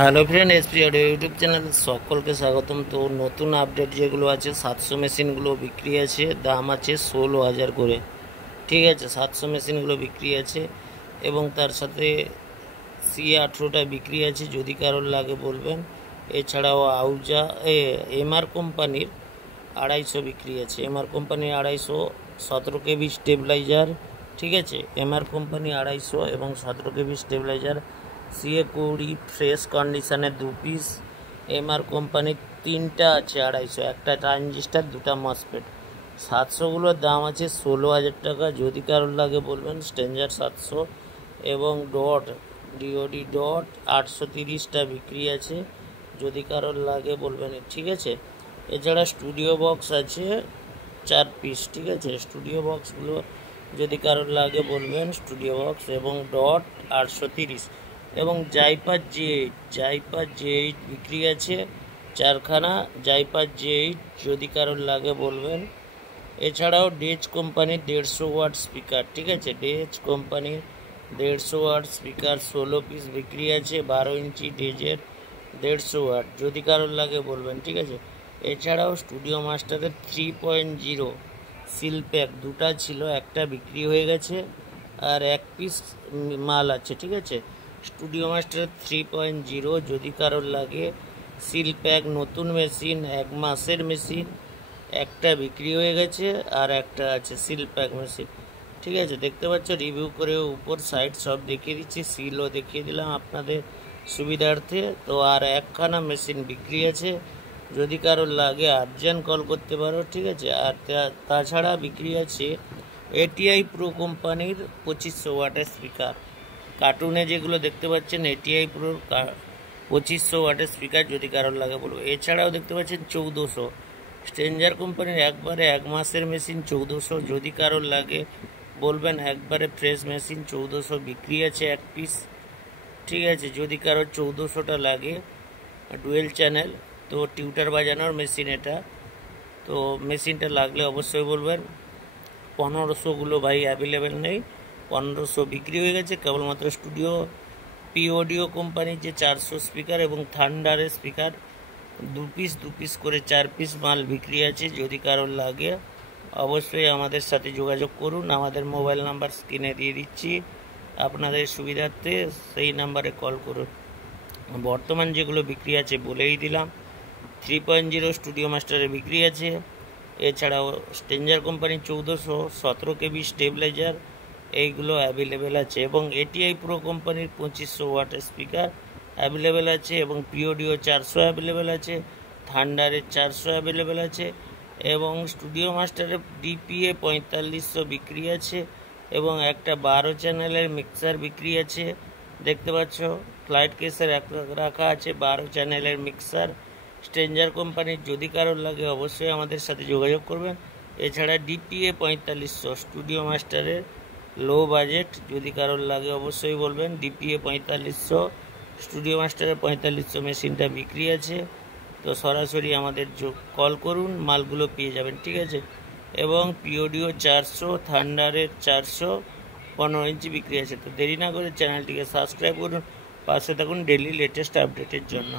Hello friend, SP audio YouTube channel সকলকে স্বাগতম। তো নতুন আপডেট যেগুলো আছে, 700 মেশিনগুলো বিক্রি আছে, দাম আছে 16,000 করে। ঠিক আছে, 700 মেশিনগুলো বিক্রি আছে এবং তার সাথে C18টা বিক্রি আছে, যদি কারোর লাগে বলবেন। এছাড়াও আউজা এমআর কোম্পানির 250 বিক্রি আছে। এমআর কোম্পানির 250 17 কেবি স্টেবিলাইজার। ঠিক আছে, এমআর কোম্পানি 250 এবং 17 কেবি স্টেবিলাইজার। CA20 ফ্রেশ কন্ডিশনের 2 পিস। এমআর কোম্পানির 3টা আছে 250, একটা ট্রানজিস্টার, 2টা মসফেট। 700গুলোর দাম আছে 16,000 টাকা। যদি কারোর লাগে বলবেন। স্ট্রেঞ্জার 700 এবং ডিওডি ডট 830টা বিক্রি আছে, যদি কারোর লাগে বলবেন। ঠিক আছে, এছাড়া স্টুডিও বক্স আছে 4 পিস। ঠিক আছে, স্টুডিও বক্সগুলো যদি কারোর লাগে বলবেন। স্টুডিও বক্স এবং ডট 830 এবং জাইপার J8 বিক্রি আছে 4খানা। জাইপার J8 যদি কারোর লাগে বলবেন। এছাড়াও ডেজ কোম্পানির 150 ওয়াট স্পিকার। ঠিক আছে, ডেজ কোম্পানির 150 ওয়াট স্পিকার 16 পিস বিক্রি আছে। 12 ইঞ্চি ডেজের 150 ওয়াট, যদি কারোর লাগে বলবেন। ঠিক আছে, এছাড়াও স্টুডিও মাস্টারের 3.0 সিল প্যাক 2টা ছিল, একটা বিক্রি হয়ে গেছে আর 1 পিস মাল আছে। ঠিক আছে, স্টুডিও মাস্টারের 3.0 যদি কারোর লাগে। সিল প্যাক নতুন মেশিন, 1 মাসের মেশিন, একটা বিক্রি হয়ে গেছে আর একটা আছে সিল প্যাক মেশিন। ঠিক আছে, দেখতে পাচ্ছ রিভিউ করে উপর সাইড সব দেখিয়ে দিচ্ছি, সিলও দেখিয়ে দিলাম আপনাদের সুবিধার্থে। তো আর 1খানা মেশিন বিক্রি আছে, যদি কারোর লাগে আর্জেন্ট কল করতে পারো। ঠিক আছে, আর তাছাড়া বিক্রি আছে ATI প্রো কোম্পানির 2500 ওয়াটের স্পিকার। কার্টুনে যেগুলো দেখতে পাচ্ছেন ATI প্রোর 2500 ওয়াটের স্পিকার, যদি কারোর লাগে বলবো। এছাড়াও দেখতে পাচ্ছেন 1400 স্ট্রেঞ্জার কোম্পানির একবারে 1 মাসের মেশিন 1400, যদি কারোর লাগে বলবেন। একবারে ফ্রেশ মেশিন 1400 বিক্রি আছে 1 পিস। ঠিক আছে, যদি কারোর 1400টা লাগে। ডুয়েল চ্যানেল, তো টিউটার বাজানোর মেশিন এটা। তো মেশিনটা লাগলে অবশ্যই বলবেন। 1500গুলো ভাই অ্যাভেলেবেল নেই, 1500 বিক্রি হয়ে গেছে। কেবলমাত্র স্টুডিও অডিও কোম্পানির যে 400 স্পিকার এবং থান্ডারের স্পিকার 2 পিস করে 4 পিস মাল বিক্রি আছে, যদি কারোর লাগে অবশ্যই আমাদের সাথে যোগাযোগ করুন। আমাদের মোবাইল নাম্বার স্ক্রিনে দিয়ে দিচ্ছি, আপনাদের সুবিধার্থে সেই নাম্বারে কল করুন। বর্তমান যেগুলো বিক্রি আছে বলেই দিলাম। 3.0 স্টুডিও মাস্টারে বিক্রি আছে। এছাড়াও স্ট্রেঞ্জার কোম্পানি 1400 17 কেবি স্টেবিলাইজার, এইগুলো অ্যাভেলেবেল আছে। এবং ATI প্রো কোম্পানির 2500 ওয়াটের স্পিকার অ্যাভেলেবেল আছে এবং পিওডিও 400 অ্যাভেলেবেল আছে। থান্ডারের 400 অ্যাভেলেবেল আছে এবং স্টুডিও মাস্টারের DPA 4500 বিক্রি আছে এবং একটা 12 চ্যানেলের মিক্সার বিক্রি আছে। দেখতে পাচ্ছ ফ্লাইট কেসের রাখা আছে 12 চ্যানেলের মিক্সার। স্ট্রেঞ্জার কোম্পানির যদি কারোর লাগে অবশ্যই আমাদের সাথে যোগাযোগ করবেন। এছাড়া DPA 4500 স্টুডিও মাস্টারের লো বাজেট, যদি কারোর লাগে অবশ্যই বলবেন। DPA 4500 স্টুডিও মাস্টারের 4500 মেশিনটা বিক্রি আছে। তো সরাসরি আমাদের কল করুন, মালগুলো পেয়ে যাবেন। ঠিক আছে, এবং পিওডিও 400, থান্ডারের 400 15 ইঞ্চি বিক্রি আছে। তো দেরি না করে চ্যানেলটিকে সাবস্ক্রাইব করুন, পাশে থাকুন ডেইলি লেটেস্ট আপডেটের জন্য।